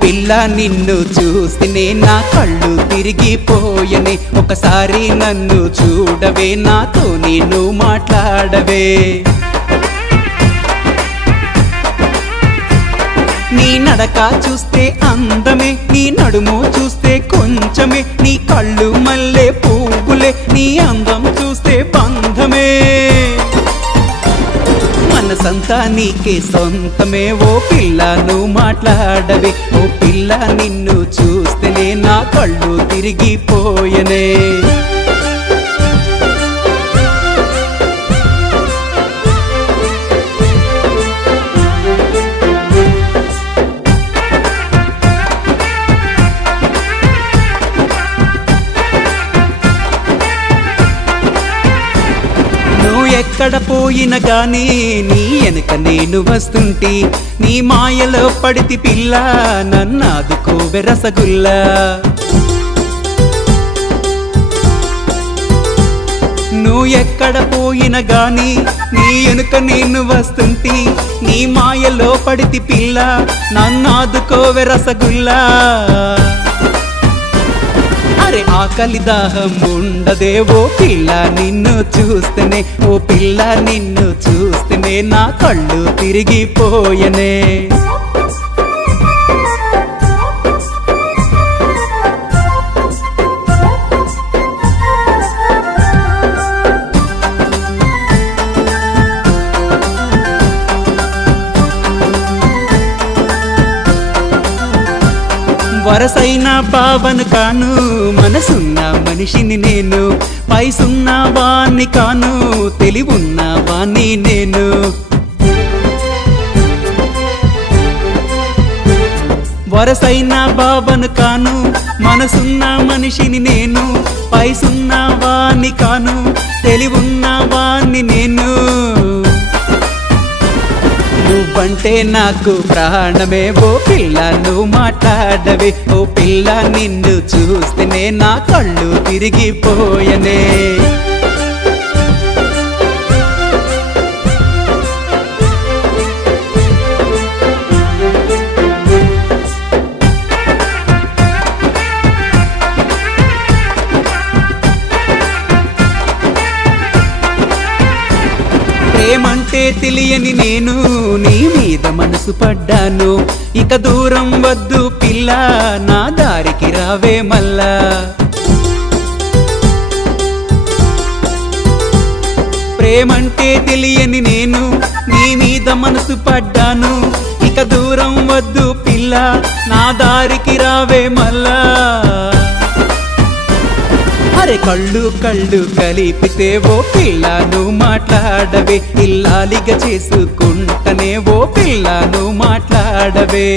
పిల్ల నిన్ను చూస్తేనే నా కళ్ళు తిరిగిపోయనే ఒకసారి నన్ను చూడవే నాతో నేను మాట్లాడవే నీ నడక చూస్తే అందమే నీ నడుము చూస్తే కొంచెమే నీ కళ్ళు మల్లె పువ్వులే నీ అందం చూస్తే బంధమే మనసంతా నీకే సొంతమే ఓ పిల్ల నువ్వు మాట్లాడవే ఓ పిల్ల నిన్ను చూస్తేనే నా కళ్ళు తిరిగిపోయనే ఎక్కడ పోయిన గానీ నీ వెనక నేను వస్తుంటి నీ మాయలో పడితి పిల్ల నన్నాదుకోవె రసగుల్లా నువ్వు ఎక్కడ పోయిన గానీ నీ వెనుక నేను వస్తుంటి నీ మాయలో పడితి పిల్ల నన్నాదుకోవె రసగుల్లా అరే ఆకలి దాహం ఉండదే ఓ పిల్ల నిన్ను చూస్తేనే ఓ పిల్ల నిన్ను చూస్తేనే నా కళ్ళు తిరిగిపోయనే వరసైన బావను కాను మనసున్న మనిషిని నేను పైసున్న వాణ్ణి కాను తెలివున్న వాణ్ణి నేను వరసైన బావను కాను మనసున్న మనిషిని నేను పైసున్న వాణ్ణి కాను తెలివున్న వాణ్ణి నేను నువ్వంటే నాకు ప్రాణమే ఓ పిల్ల నువ్వు మాట్లాడవే ఓ పిల్ల నిన్ను చూస్తేనే నా కళ్ళు తిరిగిపోయనే ప్రేమంటే తెలియని నేను నీ మీద మనసు పడ్డాను ఇక దూరం వద్దు పిల్ల నా దారికి రావే మల్లా ప్రేమంటే తెలియని నేను నీ మీద మనసు పడ్డాను ఇక దూరం వద్దు పిల్ల నా దారికి రావే మల్లా అరే కళ్ళు కళ్ళు కలిపితే ఓ పిల్ల నువ్వు మాట్లాడవే ఇల్లాలిగా చేసుకుంటనే ఓ పిల్ల నువ్వు మాట్లాడవే